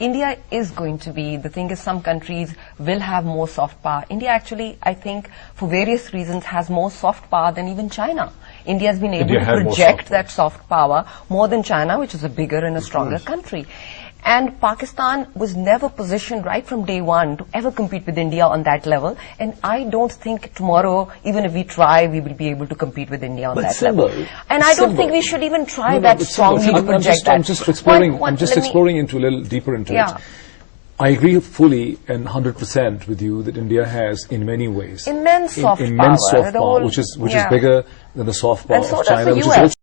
India is going to be, the thing is some countries will have more soft power. India actually, I think, for various reasons has more soft power than even China. India has been able to project that soft power more than China, which is a bigger and a stronger country. And Pakistan was never positioned right from day one to ever compete with India on that level. And I don't think tomorrow, even if we try, we will be able to compete with India on that level. And I don't think we should even try that strongly to project that. I'm just exploring into a little deeper into it. I agree fully and 100% with you that India has, in many ways, immense soft power, which is bigger than the soft power of China, which is also.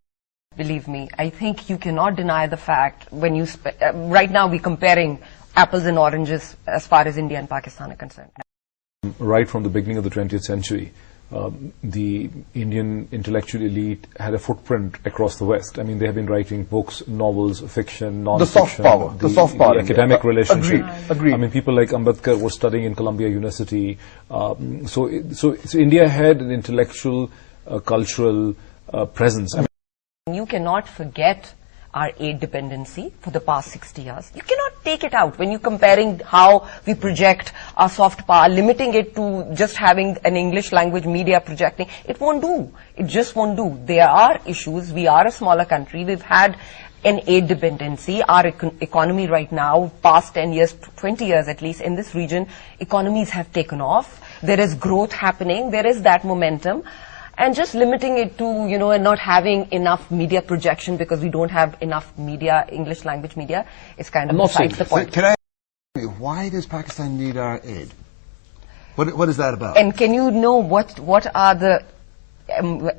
Believe me, I think you cannot deny the fact when you right now we're comparing apples and oranges as far as India and Pakistan are concerned. Right from the beginning of the 20th century, the Indian intellectual elite had a footprint across the West. I mean, they have been writing books, novels, fiction, non-fiction. The soft power, the academic relationship. Agreed. I mean, people like Ambedkar were studying in Columbia University. So India had an intellectual, cultural presence. I mean, you cannot forget our aid dependency for the past 60 years. You cannot take it out when you're comparing how we project our soft power, limiting it to just having an English language media projecting. It won't do. It just won't do. There are issues. We are a smaller country. We've had an aid dependency. Our economy right now, past 10 years, 20 years at least, in this region, economies have taken off. There is growth happening. There is that momentum. And just limiting it to, you know, and not having enough media projection because we don't have enough media, English language media, is kind of besides the point. Can I ask you, why does Pakistan need our aid? What is that about? And can you know what are the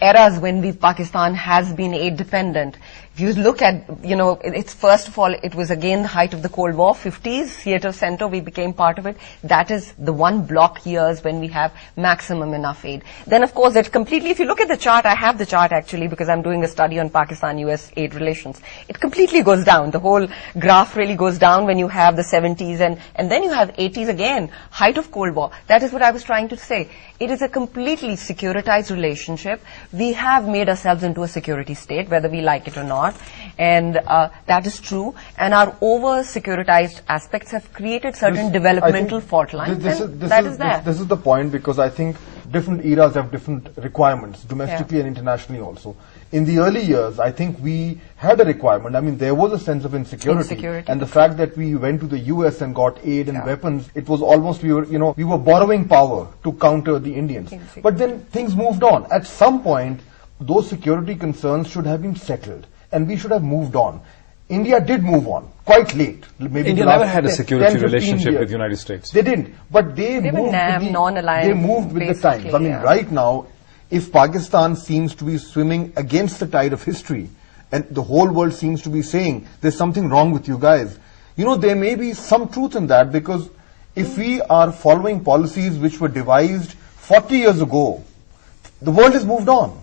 eras when Pakistan has been aid dependent? If you look at, you know, it's first of all, it was again the height of the Cold War, 50s, theater center, we became part of it. That is the one block years when we have maximum enough aid. Then of course it completely, if you look at the chart, I have the chart actually because I'm doing a study on Pakistan-US aid relations. It completely goes down. The whole graph really goes down when you have the 70s and then you have 80s again, height of Cold War. That is what I was trying to say. It is a completely securitized relationship. We have made ourselves into a security state, whether we like it or not. And that is true. And our over-securitized aspects have created certain developmental fault lines. This is the point, because I think different eras have different requirements, domestically and internationally also. In the early years, I think we had a requirement. I mean, there was a sense of insecurity. And the fact that we went to the US and got aid and weapons, it was almost, we were borrowing power to counter the Indians. But then things moved on. At some point, those security concerns should have been settled. And we should have moved on. India did move on, quite late. Maybe India never had a security relationship with the United States. They didn't. But they moved with the times. I mean, right now, if Pakistan seems to be swimming against the tide of history, and the whole world seems to be saying, there's something wrong with you guys, you know, there may be some truth in that, because if we are following policies which were devised 40 years ago, the world has moved on.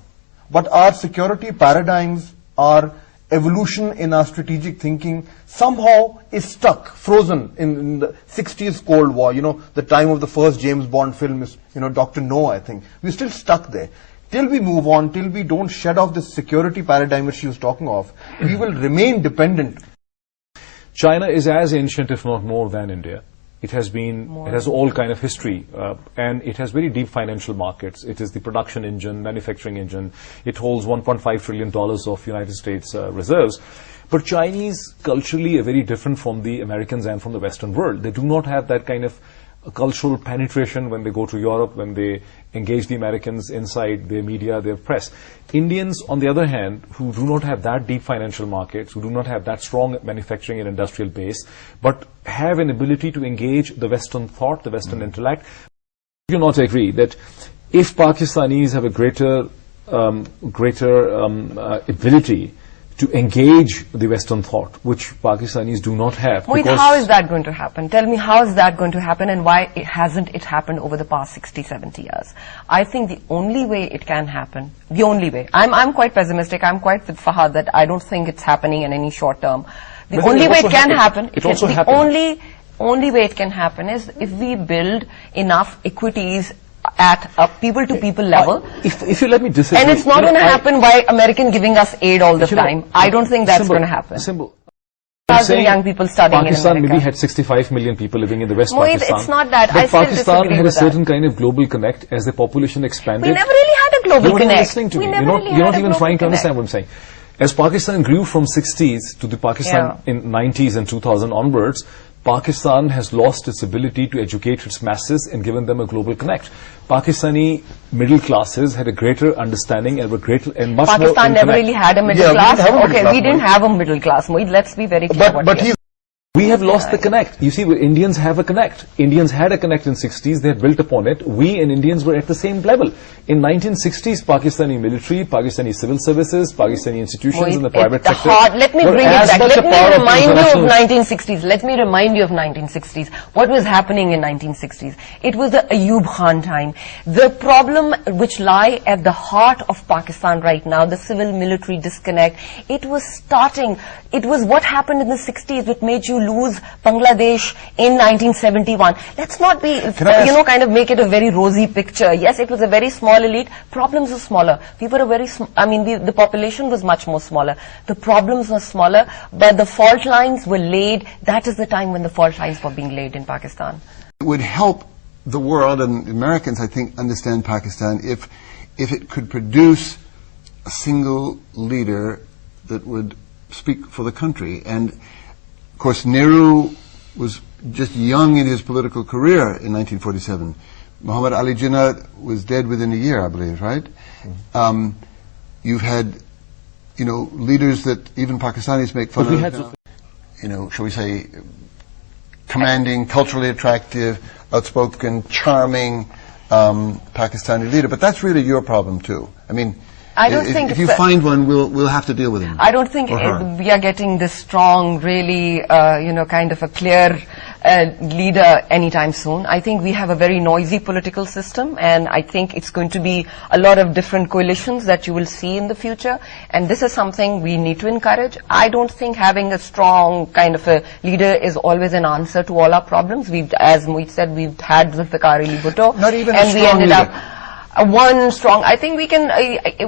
But our security paradigms, our evolution in our strategic thinking somehow is stuck, frozen in the 60s Cold War, you know, the time of the first James Bond film is, you know, Dr. No, I think. We're still stuck there. Till we move on, till we don't shed off this security paradigm which she was talking of, we will remain dependent. China is as ancient, if not more, than India. It has all kind of history, and it has very deep financial markets. It is the production engine, manufacturing engine. It holds $1.5 trillion of United States reserves. But Chinese culturally are very different from the Americans and from the Western world. They do not have that kind of cultural penetration when they go to Europe, when they engage the Americans inside their media, their press. Indians, on the other hand, who do not have that deep financial markets, who do not have that strong manufacturing and industrial base, but have an ability to engage the Western thought, the Western intellect. Do you not agree that if Pakistanis have a greater ability to engage the Western thought, which Pakistanis do not have? How is that going to happen? Tell me, how is that going to happen, and why hasn't it happened over the past 60, 70 years? I think the only way it can happen, the only way, I'm quite pessimistic, I'm quite with Fahad that I don't think it's happening in any short term. The only way it can happen, only way it can happen is if we build enough equities at a people-to-people level. If you let me disagree. And it's not going to happen by American giving us aid all the time. I don't think that's going to happen. 1,000 young people studying Pakistan in America. maybe had 65 million people living in the West Moeed, Pakistan. it's not that. But I still Pakistan disagree had a with certain that. kind of global connect as the population expanded. We never really had a global You're connect. not listening to me. You're not even trying to understand what I'm saying. As Pakistan grew from 60s to the Pakistan in 90s and 2000 onwards, Pakistan has lost its ability to educate its masses and given them a global connect. Pakistani middle classes had a greater understanding and were greater and much more. Pakistan never really had a middle class. We didn't have a middle class. Moeed, let's be very clear. We have lost the connect. You see, Indians have a connect. Indians had a connect in 60s. They had built upon it. We and Indians were at the same level. In 1960s, Pakistani military, Pakistani civil services, Pakistani institutions in the private sector. Let me bring it back. Let me remind you of 1960s. Let me remind you of 1960s. What was happening in 1960s? It was the Ayub Khan time. The problem which lie at the heart of Pakistan right now, the civil-military disconnect, it was starting. It was what happened in the 60s which made you lose Bangladesh in 1971. Let's not be, kind of make it a very rosy picture. Yes, it was a very small elite. Problems were smaller. We were a very, the population was much more smaller. The problems were smaller, but the fault lines were laid. That is the time when the fault lines were being laid in Pakistan. It would help the world, and Americans, I think, understand Pakistan if it could produce a single leader that would speak for the country. And of course, Nehru was just young in his political career in 1947. Muhammad Ali Jinnah was dead within a year, I believe, right? You've had, leaders that even Pakistanis make fun of, shall we say, commanding, culturally attractive, outspoken, charming Pakistani leader. But that's really your problem, too. I don't think if you find one, we'll have to deal with him. I don't think we are getting this strong, really, kind of a clear leader anytime soon. I think we have a very noisy political system, and I think it's going to be a lot of different coalitions that you will see in the future, and this is something we need to encourage. I don't think having a strong kind of a leader is always an answer to all our problems. As Moeed said, we've had Zulfikar Ali Bhutto, and we ended up one strong. I think we can.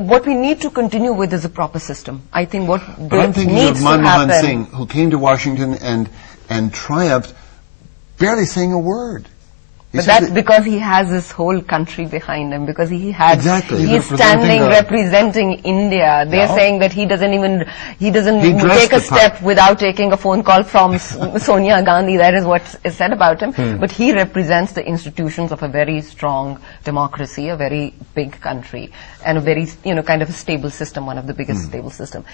What we need to continue with is a proper system. I think what I'm thinking of Manmohan Singh, who came to Washington and triumphed, barely saying a word. But that's because he has his whole country behind him, because he's standing representing India. They're saying that he doesn't take a step without taking a phone call from Sonia Gandhi. That is what is said about him. But he represents the institutions of a very strong democracy, a very big country, and a very, kind of a stable system, one of the biggest stable systems.